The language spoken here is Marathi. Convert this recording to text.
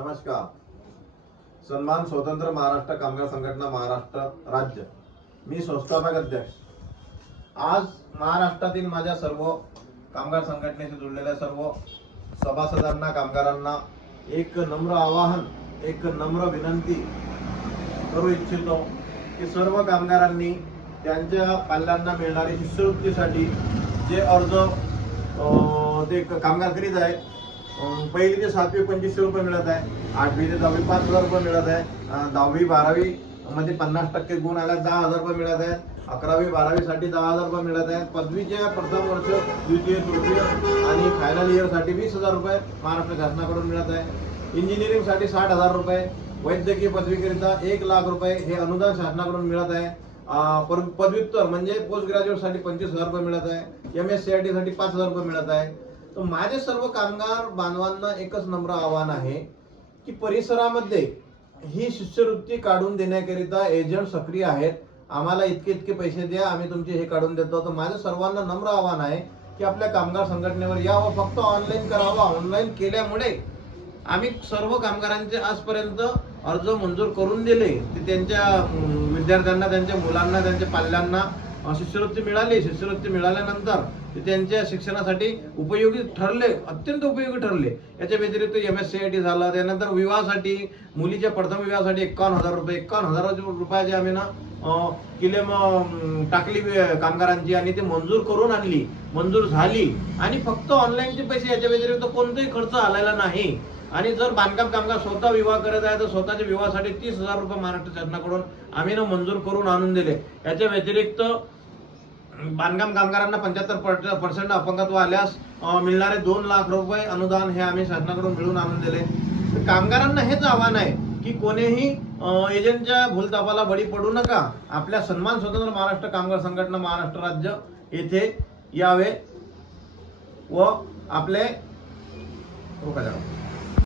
नमस्कार. सन्मान स्वतंत्र महाराष्ट्र कामगार संघटना महाराष्ट्र राज्य. मी संस्थापक अध्यक्ष. आज महाराष्ट्रातील माझ्या सर्व कामगार संघटनेशी जुळलेल्या सर्व सभासदांना, कामगारांना एक नम्र आवाहन, एक नम्र विनंती करू इच्छितो की सर्व कामगारांनी त्यांच्या पाल्यांना मिळणारी शिष्यवृत्तीसाठी जे अर्ज ते कामगार करीत आहे, पहिली ते 7वी 2500 रुपये मिळत आहे, 8वी ते 10वी 5000 रुपये मिळत आहे, 10वी 12वी मध्ये 50% गुण आल्यास 10,000 रुपये मिळत आहेत, 11वी 12वी साठी 10,000 रुपये मिळत आहेत, पदवीच्या प्रथम वर्ष, द्वितीय, तृतीय आणि फायनल इयर साठी 20,000 रुपये महाराष्ट्र शासनाकडून मिळत आहे. इंजिनिअरिंग साठी 60,000 रुपये, वैद्यकीय पदवीकरिता 1,00,000 रुपये हे अनुदान शासनाकडून मिळत आहे. पदव्युत्तर म्हणजे पोस्ट ग्रॅज्युएट साठी 25,000 रुपये मिळत आहे, MSCIT साठी 5,000 रुपये मिळत आहे. तर माझे सर्व कामगार बांधवांना एकच नम्र आवाहन आहे की परिसरामध्ये ही शिष्यवृत्ती काढून देण्याकरिता एजंट सक्रिय आहेत. आम्हाला इतके पैसे द्या, आम्ही तुमचे हे काढून देतो. तर माझं सर्वांना नम्र आवाहन आहे की आपल्या कामगार संघटनेवर यावं, फक्त ऑनलाईन करावं. ऑनलाईन केल्यामुळे आम्ही सर्व कामगारांचे आजपर्यंत अर्ज मंजूर करून दिले. ते त्यांच्या विद्यार्थ्यांना, त्यांच्या मुलांना, त्यांच्या पाल्यांना शिष्यवृत्ती मिळाली. शिष्यवृत्ती मिळाल्यानंतर ते त्यांच्या शिक्षणासाठी उपयोगी ठरले, अत्यंत उपयोगी ठरले. याच्या व्यतिरिक्त MSCIT झालं. त्यानंतर विवाहासाठी, मुलीच्या प्रथम विवाहासाठी 51,000 रुपये, 51,000 रुपयाची आम्ही किलेम टाकली कामगारांची आणि ते मंजूर करून आणली, मंजूर झाली. आणि फक्त ऑनलाईनचे पैसे, याच्या व्यतिरिक्त कोणताही खर्च आलेला नाही. आणि जर बांधकाम कामगार स्वतः विवाह करत आहे तर स्वतःच्या विवाहासाठी 30,000 रुपये महाराष्ट्र शासनाकडून आम्ही मंजूर करून आणून दिले. याच्या व्यतिरिक्त बांधकाम कामगारांना 75% अपंगत्व आल्यास मिळणारे 2,00,000 रुपये अनुदान हे आम्ही शासनाकडून मिळून आणून दिले. कामगारांना हेच आव्हान आहे की कोणीही एजंटच्या भूलथापाला बळी पडू नका. आपल्या सन्मान स्वतंत्र महाराष्ट्र कामगार संघटना महाराष्ट्र राज्य येथे यावे व आपले